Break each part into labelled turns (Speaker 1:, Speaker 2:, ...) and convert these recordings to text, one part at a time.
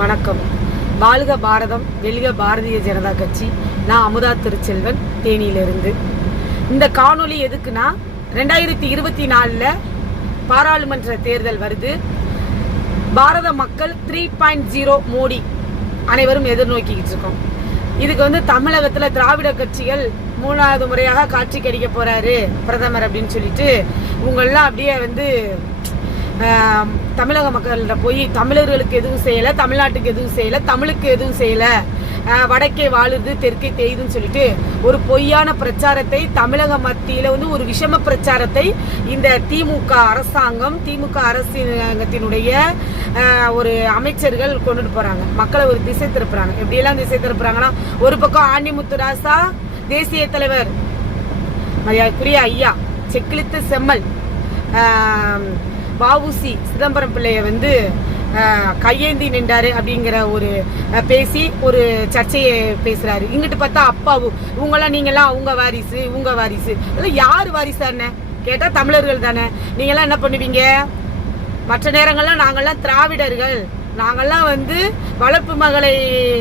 Speaker 1: வணக்கம். வாழ்க பாரதம் வெளிக பாரதிய ஜனதா கட்சி நான் அமுதா திருச்செல்வன் தேனியிலிருந்து. இந்த காணொளி எதுக்குன்னா ரெண்டாயிரத்தி இருபத்தி நாலில் பாராளுமன்ற தேர்தல் வருது. பாரத மக்கள் த்ரீ பாயிண்ட் ஜீரோ மோடி அனைவரும் எதிர்நோக்கிக்கிட்டு இருக்கோம். இதுக்கு வந்து தமிழகத்தில் திராவிட கட்சிகள் மூணாவது முறையாக காட்சி கடிக்க போகிறாரு பிரதமர் அப்படின்னு சொல்லிட்டு. இவங்கெல்லாம் அப்படியே வந்து தமிழக மக்கள்கிட்ட போய் தமிழர்களுக்கு எதுவும் செய்யலை தமிழ்நாட்டுக்கு எதுவும் செய்யலை தமிழுக்கு எதுவும் செய்யலை. வடக்கே வாழுது தெற்கே தெய்துன்னு சொல்லிட்டு ஒரு பொய்யான பிரச்சாரத்தை தமிழக மத்தியில் வந்து ஒரு விஷம பிரச்சாரத்தை இந்த திமுக அரசாங்கம் திமுக அரசாங்கத்தினுடைய ஒரு அமைச்சர்கள் கொண்டுட்டு போறாங்க. மக்களை ஒரு திசை திருப்புறாங்க. எப்படியெல்லாம் திசை திருப்புறாங்கன்னா ஒரு பக்கம் ஆண்டிமுத்து ராசா தேசிய தலைவர் மரியாதைக்குரிய ஐயா செக்கிழுத்து செம்மல் வாவுசி சிதம்பரம் பிள்ளைய வந்து கையேந்தி நின்றாரு அப்படிங்கிற ஒரு பேசி ஒரு சர்ச்சையை பேசுறாரு. இங்கிட்டு பார்த்தா அப்பாவு இவங்கெல்லாம் நீங்கெல்லாம் அவங்க வாரிசு இவங்க வாரிசு. இதெல்லாம் யார் வாரிசு என்ன? கேட்டா தமிழர்கள் தானே. நீங்கெல்லாம் என்ன பண்ணுவீங்க? மற்ற நேரங்கள்லாம் நாங்கள்லாம் திராவிடர்கள். நாங்கள்லாம் வந்து வளர்ப்பு மகளை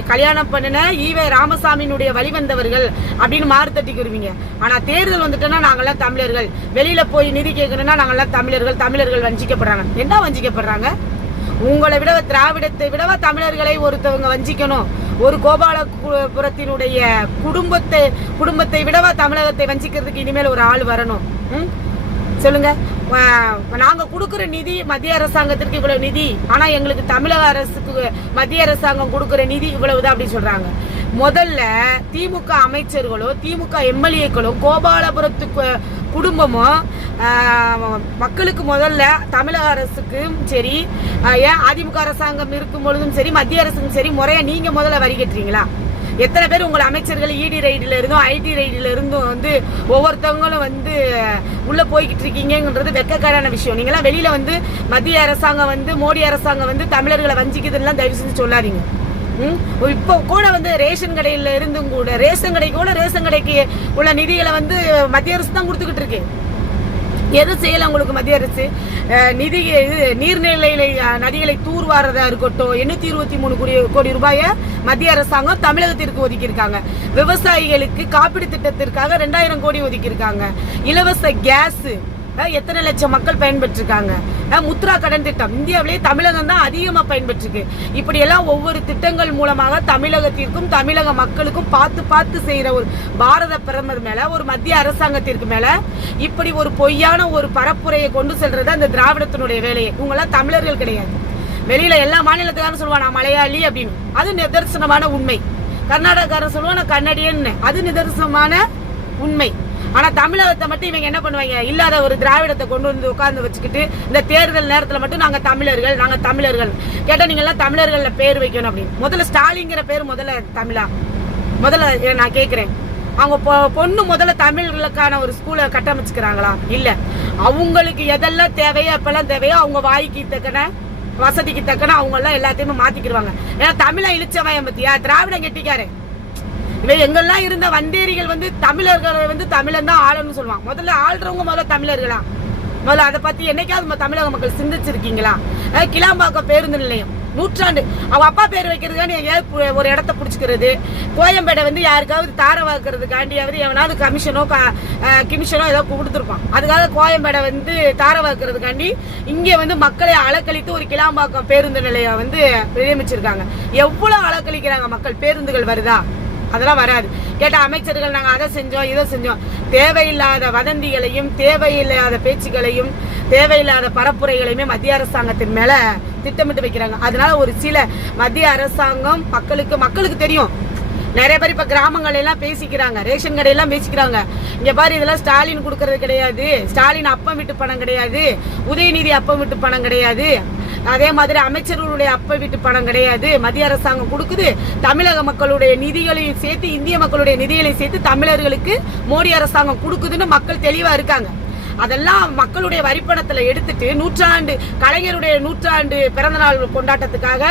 Speaker 1: கல்யாணம் பண்ணின ஈவே ராமசாமியினுடைய வழிவந்தவர்கள் அப்படின்னு மாறு தட்டிக்கிடுவீங்க ஆனால் தேர்தல் வந்துட்டோன்னா நாங்கள்லாம் தமிழர்கள். வெளியில் போய் நிதி கேட்கணும்னா நாங்கள்லாம் தமிழர்கள். தமிழர்கள் வஞ்சிக்கப்படுறாங்க. என்ன வஞ்சிக்கப்படுறாங்க? உங்களை விட திராவிடத்தை விடவா தமிழர்களை ஒருத்தவங்க வஞ்சிக்கணும். ஒரு கோபாலபுரத்தினுடைய குடும்பத்தை குடும்பத்தை விடவா தமிழகத்தை வஞ்சிக்கிறதுக்கு இனிமேல் ஒரு ஆள் வரணும். ம்? சொல்லுங்க. நாங்கள் கொடுக்குற நிதி மத்திய அரசாங்கத்திற்கு இவ்வளவு நிதி. ஆனால் எங்களுக்கு தமிழக அரசுக்கு மத்திய அரசாங்கம் கொடுக்குற நிதி இவ்வளவுதான் அப்படின்னு சொல்றாங்க. முதல்ல திமுக அமைச்சர்களோ திமுக எம்எல்ஏக்களோ கோபாலபுரத்துக்கு குடும்பமும் மக்களுக்கு முதல்ல தமிழக அரசுக்கும் சரி ஏன் அதிமுக அரசாங்கம் இருக்கும் பொழுதும் சரி மத்திய அரசுக்கும் சரி முறையாக நீங்க முதல்ல வரி கட்டுறீங்களா? எத்தனை பேர் உங்களை அமைச்சர்கள் இடி ரைடில் இருந்தும் ஐடி ரைடில் இருந்தும் வந்து ஒவ்வொருத்தவங்களும் வந்து உள்ளே போய்கிட்டு இருக்கீங்கன்றது வெக்கக்காரான விஷயம். நீங்களாம் வெளியில் வந்து மத்திய அரசாங்கம் வந்து மோடி அரசாங்கம் வந்து தமிழர்களை வஞ்சிக்குதுலாம் தயவு செஞ்சு சொல்லாதீங்க. இப்போ கூட வந்து ரேஷன் கடையில் இருந்தும் கூட ரேஷன் கடைக்கு கூட ரேஷன் கடைக்கு உள்ள நிதிகளை வந்து மத்திய அரசு தான் கொடுத்துக்கிட்டு இருக்கு. எது செய்யலை உங்களுக்கு மத்திய அரசு? நிதி இது நீர்நிலைகளை நதிகளை தூர்வாரதா இருக்கட்டும் எண்ணூத்தி இருபத்தி மூணு கோடி கோடி ரூபாயை மத்திய அரசாங்கம் தமிழகத்திற்கு ஒதுக்கியிருக்காங்க. விவசாயிகளுக்கு காப்பீடு திட்டத்திற்காக ரெண்டாயிரம் கோடி ஒதுக்கியிருக்காங்க. இலவச கேஸ் எத்தனை லட்சம் மக்கள் பயன்பெற்றிருக்காங்க? முத்ரா கடன் திட்டம். இந்தியாவிலேயே தமிழகம் தான் அதிகமாக பயன்பெற்றிருக்கு. இப்படி எல்லாம் ஒவ்வொரு திட்டங்கள் மூலமாக தமிழகத்திற்கும் தமிழக மக்களுக்கும் பார்த்து பார்த்து செய்கிற ஒரு பாரத பிரதமர் மேலே ஒரு மத்திய அரசாங்கத்திற்கு மேலே இப்படி ஒரு பொய்யான ஒரு பரப்புரையை கொண்டு செல்றது அந்த திராவிடத்தினுடைய வேலையை. இவங்கெல்லாம் தமிழர்கள் கிடையாது. வெளியில எல்லா மாநிலத்துக்காரன் சொல்லுவான் நான் மலையாளி அப்படின்னு. அது நிதர்சனமான உண்மை. கர்நாடகாரன் சொல்லுவான் நான் கன்னடியன்னு. அது நிதர்சனமான உண்மை. ஆனா தமிழகத்தை மட்டும் இவங்க என்ன பண்ணுவாங்க? இல்லாத ஒரு திராவிடத்தை கொண்டு வந்து உட்கார்ந்து வச்சுக்கிட்டு இந்த தேர்தல் நேரத்துல மட்டும் நாங்க தமிழர்கள் நாங்க தமிழர்கள். கேட்டா நீங்க எல்லாம் தமிழர்கள்ல பேர் வைக்கணும் அப்படின்னு. முதல்ல ஸ்டாலிங்கிற பேர் முதல்ல தமிழா? முதல்ல நான் கேட்குறேன் அவங்க பொ- பொண்ணு முதல்ல தமிழர்களுக்கான ஒரு ஸ்கூலை கட்டமைச்சுக்கிறாங்களா? இல்லை. அவங்களுக்கு எதெல்லாம் தேவையோ அப்பெல்லாம் தேவையோ அவங்க வாய்க்கு தக்கன வசதிக்கு தக்கன அவங்க எல்லாம் எல்லாத்தையுமே மாத்திக்கிடுவாங்க. ஏன்னா தமிழை இழிச்சவன் பத்தியா? திராவிடம் கெட்டிக்காரு இவன் எங்கெல்லாம் இருந்த வந்தேரிகள் வந்து தமிழர்களை வந்து தமிழன் தான் ஆளணும்னு சொல்லுவாங்க. முதல்ல ஆள்றவங்க முதல்ல தமிழர்களா? முதல்ல அதை பத்தி என்னைக்காவது நம்ம தமிழக மக்கள் சிந்திச்சிருக்கீங்களா? கிளாம்பாக்கம் பேருந்து நிலையம் நூற்றாண்டு. அவன் அப்பா பேர் வைக்கிறதுக்காண்டி எங்கேயாவது ஒரு இடத்த பிடிச்சிக்கிறது. கோயம்பேடை வந்து யாருக்காவது தார வாக்குறதுக்காண்டியாவது எவனாவது கமிஷனோ கமிஷனோ கிமிஷனோ ஏதோ கொடுத்துருப்பான். அதுக்காக கோயம்பேடை வந்து தார வாக்குறதுக்காண்டி இங்கே வந்து மக்களை அலக்கழித்து ஒரு கிளாம்பாக்கம் பேருந்து நிலையம் வந்து நியமிச்சிருக்காங்க எவ்வளோ அலக்கழிக்கிறாங்க மக்கள்? பேருந்துகள் வருதா? அதெல்லாம் வராது. கேட்டால் அமைச்சர்கள் நாங்கள் அதை செஞ்சோம் இதை செஞ்சோம். தேவையில்லாத வதந்திகளையும் தேவையில்லாத பேச்சுகளையும் தேவையில்லாத பரப்புரைகளையுமே மத்திய அரசாங்கத்தின் மேலே திட்டமிட்டு வைக்கிறாங்க. அதனால ஒரு சில மத்திய அரசாங்கம் மக்களுக்கு மக்களுக்கு தெரியும். நிறைய பேர் இப்போ கிராமங்கள் எல்லாம் பேசிக்கிறாங்க ரேஷன் கடையெல்லாம் பேசிக்கிறாங்க. இங்கே பாரு இதெல்லாம் ஸ்டாலின் கொடுக்கறது கிடையாது. ஸ்டாலின் அப்பம் விட்டு பணம் கிடையாது. உதயநிதி அப்பம் விட்டு பணம் கிடையாது. அதே மாதிரி அமைச்சர்களுடைய அப்ப வீட்டு பணம் கிடையாது. மத்திய அரசாங்கம் கொடுக்குது. தமிழக மக்களுடைய நிதிகளையும் சேர்த்து இந்திய மக்களுடைய நிதிகளையும் சேர்த்து தமிழர்களுக்கு மோடி அரசாங்கம் கொடுக்குதுன்னு மக்கள் தெளிவா இருக்காங்க. அதெல்லாம் மக்களுடைய வரிப்பணத்துல எடுத்துட்டு நூற்றாண்டு கலைஞருடைய நூற்றாண்டு பிறந்தநாள் கொண்டாட்டத்துக்காக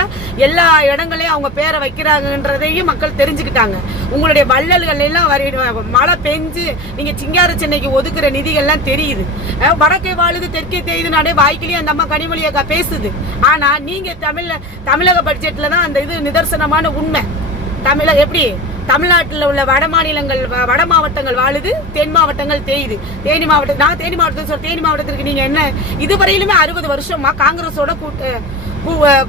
Speaker 1: எல்லா இடங்களையும் அவங்க பேரை வைக்கிறாங்கன்றதையும் மக்கள் தெரிஞ்சுக்கிட்டாங்க. உங்களுடைய வள்ளல்கள் எல்லாம் வரி மழை பெஞ்சு நீங்க சிங்கார சென்னைக்கு ஒதுக்குற நிதிகள்லாம் தெரியுது. வடக்கை வடக்கே வாழுது தெற்கே தெரியுதுனாலே வாய்க்கிலேயே அந்த அம்மா கனிமொழி பேசுது. ஆனா நீங்க தமிழ தமிழக பட்ஜெட்ல தான் அந்த இது நிதர்சனமான உண்மை. தமிழக எப்படி? தமிழ்நாட்டில் உள்ள வட மாநிலங்கள் வ- வட மாவட்டங்கள் வாழுது தென் மாவட்டங்கள் தேயுது. தேனி மாவட்டம் நான் தேனி மாவட்டத்தில் சொல்ல தேனி மாவட்டத்திற்கு நீங்கள் என்ன? இதுவரையிலுமே அறுபது வருஷமா காங்கிரஸோட கூட்ட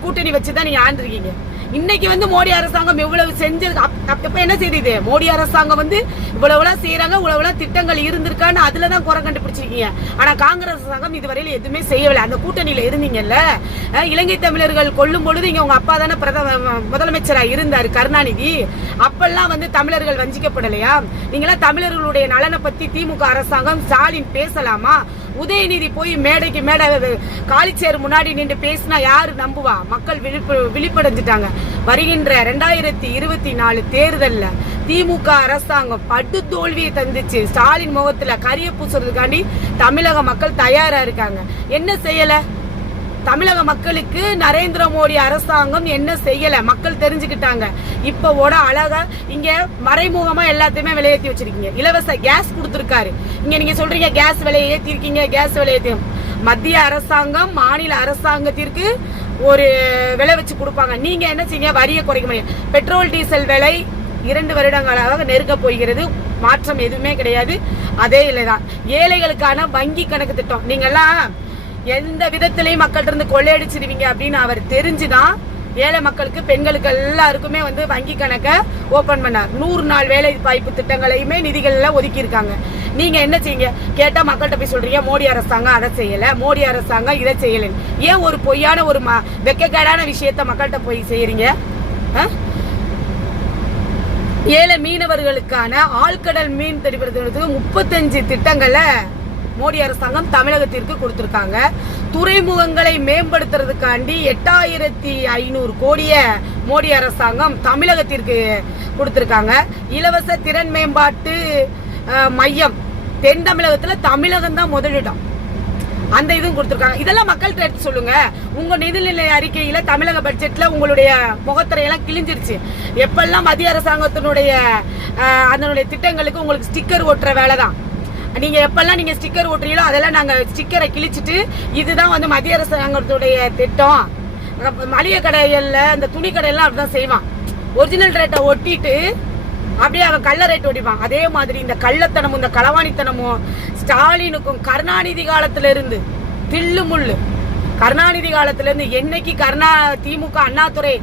Speaker 1: கூட்டணி வச்சு தான் நீங்கள் ஆண்டிருக்கீங்க. இன்னைக்கு வந்து மோடி அரசாங்கம் எவ்வளவு செஞ்சது? இப்ப என்ன செய்யுது மோடி அரசாங்கம் வந்து இவ்வளவுலாம் செய்யறாங்க இவ்வளவுலாம் திட்டங்கள் இருந்திருக்கான்னு அதுலதான் குறை கண்டுபிடிச்சிருக்கீங்க. ஆனா காங்கிரஸ் அரசாங்கம் இதுவரையில எதுவுமே செய்யவில்லை. அந்த கூட்டணியில இருந்தீங்கல்ல? இலங்கை தமிழர்கள் கொல்லும் பொழுது இங்க உங்க அப்பா தானே பிரதம முதலமைச்சரா இருந்தாரு கருணாநிதி. அப்பெல்லாம் வந்து தமிழர்கள் வஞ்சிக்கப்படலையா? நீங்களாம் தமிழர்களுடைய நலனை பத்தி திமுக அரசாங்கம் ஸ்டாலின் பேசலாமா? உதயநிதி போய் மேடைக்கு மேடை காலிச்சேர் முன்னாடி நின்று பேசினா யாரு நம்புவா? மக்கள் விழிப்பு விழிப்படைஞ்சிட்டாங்க. வருகின்ற ரெண்டாயிரத்தி இருபத்தி நாலு தேர்தலில் திமுக அரசாங்கம் படு தோல்வியை தந்துச்சு. ஸ்டாலின் முகத்தில் கரிய பூசுறதுக்காண்டி தமிழக மக்கள் தயாராக இருக்காங்க. என்ன செய்யலை? தமிழக மக்களுக்கு நரேந்திர மோடி அரசாங்கம் என்ன செய்யல? மக்கள் தெரிஞ்சுக்கிட்டாங்க. இப்போவோட ஓட அழகா இங்க மறைமுகமா எல்லாத்தையுமே விளையாட்டி வச்சிருக்கீங்க. இலவச கேஸ் கொடுத்துருக்காரு. இங்கே நீங்கள் சொல்கிறீங்க கேஸ் விலையை ஏற்றிருக்கீங்க கேஸ் விலையை ஏற்றி மத்திய அரசாங்கம் மாநில அரசாங்கத்திற்கு ஒரு விலை வச்சு கொடுப்பாங்க. நீங்கள் என்ன செய்யுங்க? வரியை குறைக்க முடியும். பெட்ரோல் டீசல் விலை இரண்டு வருடங்களாக நெருங்க போகிறது. மாற்றம் எதுவுமே கிடையாது. அதே இல்லைதான் ஏழைகளுக்கான வங்கி கணக்கு திட்டம். நீங்கள்லாம் எந்த விதத்திலையும் மக்கள்கிட்ட இருந்து கொள்ளையடிச்சிருவீங்க அப்படின்னு அவர் தெரிஞ்சுதான் ஏழை மக்களுக்கு பெண்களுக்கு எல்லாருக்குமே வந்து வங்கி கணக்கை ஓபன் பண்ணார். நூறு நாள் வேலை வாய்ப்பு திட்டங்களையுமே நிதிகள்லாம் ஒதுக்கி இருக்காங்க நீங்க என்ன செய்யுங்க? கேட்டா மக்கள்கிட்ட போய் சொல்றீங்க மோடி அரசாங்கம் அதை செய்யல மோடி அரசாங்கம் இதை செய்யலைன்னு. ஏன் ஒரு பொய்யான ஒரு ம- வெட்கக்கேடான விஷயத்த மக்கள்கிட்ட போய் செய்யறீங்க? ஏழை மீனவர்களுக்கான ஆழ்கடல் மீன் பிடிப்பதற்கு முப்பத்தஞ்சு திட்டங்களை மோடி அரசாங்கம் தமிழகத்திற்கு கொடுத்துருக்காங்க. துறைமுகங்களை மேம்படுத்துறதுக்காண்டி எட்டாயிரத்தி ஐநூறு கோடிய மோடி அரசாங்கம் தமிழகத்திற்கு கொடுத்துருக்காங்க. இலவச திறன் மேம்பாட்டு மையம் தென் தமிழகத்தில் தமிழகம் தான் முதலிடம் அந்த இதுவும் கொடுத்துருக்காங்க. இதெல்லாம் மக்கள்கிட்ட எடுத்து சொல்லுங்க. உங்க நிதிநிலை அறிக்கையில தமிழக பட்ஜெட்ல உங்களுடைய முகத்திரையெல்லாம் கிழிஞ்சிருச்சு. எப்பெல்லாம் மத்திய அரசாங்கத்தினுடைய அதனுடைய திட்டங்களுக்கு உங்களுக்கு ஸ்டிக்கர் ஓட்டுற வேலை தான் நீங்க எப்பெல்லாம் நீங்க ஸ்டிக்கர் ஓட்டுறீங்களோ அதெல்லாம் நாங்க ஸ்டிக்கரை கிழிச்சிட்டு இதுதான் வந்து மத்திய அரசாங்கத்துடைய திட்டம். மளிகை கடைகள்ல இந்த துணி கடையெல்லாம் அப்படிதான் செய்வான். ஒரிஜினல் ரேட்டை ஒட்டிட்டு அப்படியே அவன் கள்ள ரேட் ஒட்டிப்பான் அதே மாதிரி இந்த கள்ளத்தனமும் இந்த களவாணித்தனமும் ஸ்டாலினுக்கும் கருணாநிதி காலத்துல இருந்து தில்லு முள்ளு. கருணாநிதி காலத்துல இருந்து என்னைக்கு கருணா திமுக அண்ணாதுரை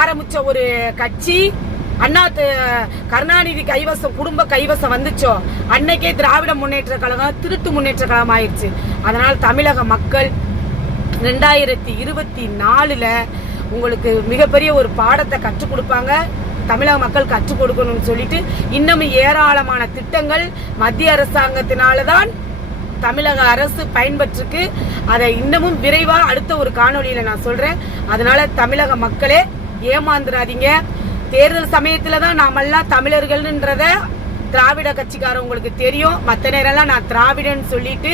Speaker 1: ஆரம்பிச்ச ஒரு கட்சி அண்ணா த- கருணாநிதி கைவசம் குடும்ப கைவசம் வந்துச்சோ? அன்னைக்கே திராவிட முன்னேற்ற கழகம் திருட்டு முன்னேற்ற கழகம் ஆயிடுச்சு அதனால் தமிழக மக்கள் ரெண்டாயிரத்தி இருபத்தி நாலுல உங்களுக்கு மிகப்பெரிய ஒரு பாடத்தை கற்றுக் கொடுப்பாங்க. தமிழக மக்கள் கற்றுக் கொடுக்கணும்னு சொல்லிட்டு இன்னமும் ஏராளமான திட்டங்கள் மத்திய அரசாங்கத்தினால தான் தமிழக அரசு பயன்பற்றுக்கு அதை இன்னமும் விரைவா அடுத்த ஒரு காணொளியில நான் சொல்றேன். அதனால தமிழக மக்களே ஏமாந்துடாதீங்க தேர்தல் சமயத்துல தான் நாமெல்லாம் தமிழர்கள்ன்றத திராவிட கட்சிக்காரவங்களுக்கு தெரியும். மத்த நேரம்லாம் நான் திராவிடன்னு சொல்லிட்டு